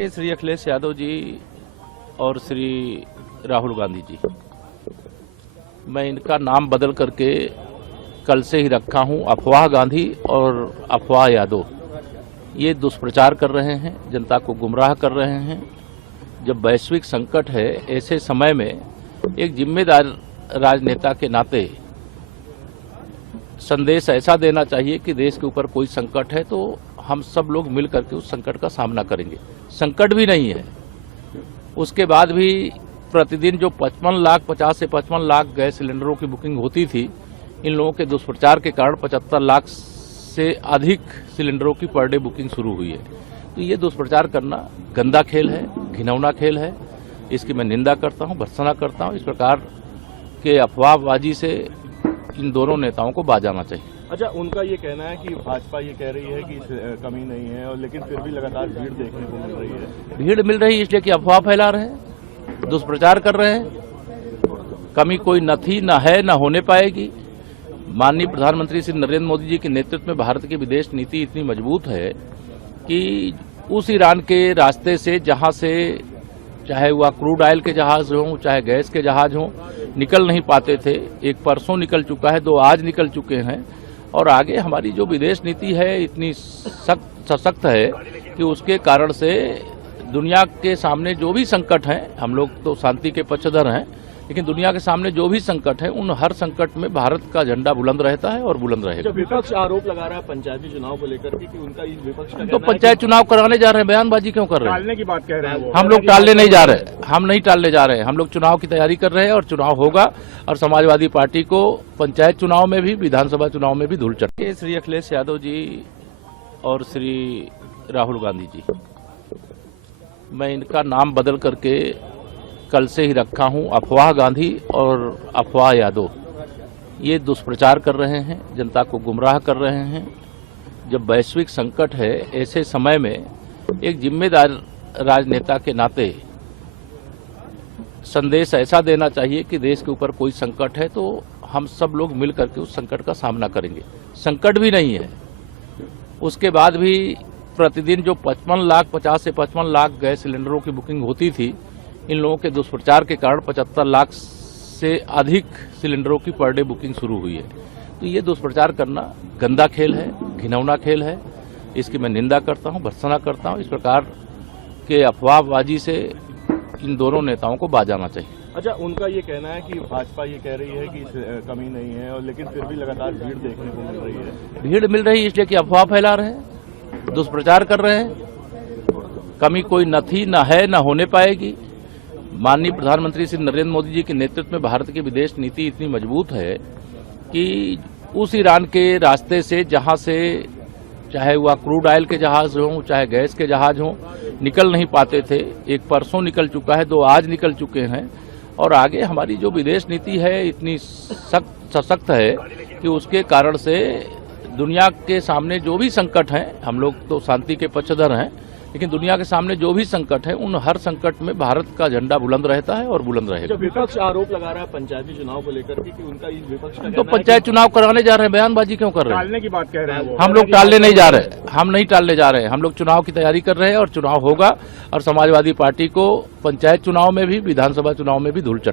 देखिए, श्री अखिलेश यादव जी और श्री राहुल गांधी जी, मैं इनका नाम बदल करके कल से ही रखा हूं, अफवाह गांधी और अफवाह यादव। ये दुष्प्रचार कर रहे हैं, जनता को गुमराह कर रहे हैं। जब वैश्विक संकट है, ऐसे समय में एक जिम्मेदार राजनेता के नाते संदेश ऐसा देना चाहिए कि देश के ऊपर कोई संकट है तो हम सब लोग मिल करके उस संकट का सामना करेंगे। संकट भी नहीं है, उसके बाद भी प्रतिदिन जो 50 से 55 लाख गैस सिलेंडरों की बुकिंग होती थी, इन लोगों के दुष्प्रचार के कारण 75 लाख से अधिक सिलेंडरों की पर डे बुकिंग शुरू हुई है। तो ये दुष्प्रचार करना गंदा खेल है, घिनौना खेल है। इसकी मैं निंदा करता हूं, भर्त्सना करता हूं। इस प्रकार के अफवाहबाजी से इन दोनों नेताओं को बाज आना चाहिए। अच्छा, उनका ये कहना है कि भाजपा ये कह रही है कि कमी नहीं है, और लेकिन फिर भी लगातार भीड़ देखने को मिल रही है। भीड़ मिल रही है इसलिए कि अफवाह फैला रहे हैं, दुष्प्रचार कर रहे हैं। कमी कोई न थी, न है, न होने पाएगी। माननीय प्रधानमंत्री श्री नरेंद्र मोदी जी के नेतृत्व में भारत की विदेश नीति इतनी मजबूत है कि उस ईरान के रास्ते से जहां से चाहे वह क्रूड ऑयल के जहाज हों, चाहे गैस के जहाज हों, निकल नहीं पाते थे। एक परसों निकल चुका है, 2 आज निकल चुके हैं। और आगे हमारी जो विदेश नीति है इतनी सशक्त है कि उसके कारण से दुनिया के सामने जो भी संकट हैं, हम लोग तो शांति के पक्षधर हैं, लेकिन दुनिया के सामने जो भी संकट है, उन हर संकट में भारत का झंडा बुलंद रहता है और बुलंद रहेगा। जब विपक्ष आरोप लगा रहा है पंचायती चुनाव को लेकर कि उनका इस विपक्ष का तो पंचायत चुनाव कराने जा रहे हैं, बयानबाजी क्यों कर रहे हैं? टालने की बात कह रहे हैं। हम लोग टालने नहीं जा रहे, हम नहीं टालने जा रहे हैं। हम लोग चुनाव की तैयारी कर रहे हैं और चुनाव होगा। और समाजवादी पार्टी को पंचायत चुनाव में भी, विधानसभा चुनाव में भी धूल चढ़े। श्री अखिलेश यादव जी और श्री राहुल गांधी जी, मैं इनका नाम बदल करके कल से ही रखा हूं, अफवाह गांधी और अफवाह यादव। ये दुष्प्रचार कर रहे हैं, जनता को गुमराह कर रहे हैं। जब वैश्विक संकट है, ऐसे समय में एक जिम्मेदार राजनेता के नाते संदेश ऐसा देना चाहिए कि देश के ऊपर कोई संकट है तो हम सब लोग मिल करके उस संकट का सामना करेंगे। संकट भी नहीं है, उसके बाद भी प्रतिदिन जो 50 से 55 लाख गैस सिलेंडरों की बुकिंग होती थी, इन लोगों के दुष्प्रचार के कारण 75 लाख से अधिक सिलेंडरों की पर डे बुकिंग शुरू हुई है। तो ये दुष्प्रचार करना गंदा खेल है, घिनौना खेल है। इसकी मैं निंदा करता हूं, भर्त्सना करता हूं। इस प्रकार के अफवाहबाजी से इन दोनों नेताओं को बाज आना चाहिए। अच्छा, उनका ये कहना है कि भाजपा ये कह रही है कि कमी नहीं है, और लेकिन फिर भी लगातार भीड़ देखने को मिल रही है। भीड़ मिल रही है इसलिए कि अफवाह फैला रहे हैं, दुष्प्रचार कर रहे हैं। कमी कोई न थी, न है, न होने पाएगी। माननीय प्रधानमंत्री श्री नरेंद्र मोदी जी के नेतृत्व में भारत की विदेश नीति इतनी मजबूत है कि उस ईरान के रास्ते से जहां से चाहे वह क्रूड ऑयल के जहाज हों, चाहे गैस के जहाज हों, निकल नहीं पाते थे। एक परसों निकल चुका है, 2 आज निकल चुके हैं। और आगे हमारी जो विदेश नीति है इतनी सशक्त है कि उसके कारण से दुनिया के सामने जो भी संकट हैं, हम लोग तो शांति के पक्षधर हैं, लेकिन दुनिया के सामने जो भी संकट है, उन हर संकट में भारत का झंडा बुलंद रहता है और बुलंद रहेगा। जब विपक्ष आरोप लगा रहा है पंचायती चुनाव को लेकर कि उनका इस विपक्ष का तो पंचायत चुनाव कराने जा रहे हैं, बयानबाजी क्यों कर रहे हैं? टालने की बात कह रहे हैं। हम लोग टालने नहीं जा रहे, हम नहीं टालने जा रहे हैं। हम लोग चुनाव की तैयारी कर रहे हैं और चुनाव होगा। और समाजवादी पार्टी को पंचायत चुनाव में भी, विधानसभा चुनाव में भी धूल चढ़े।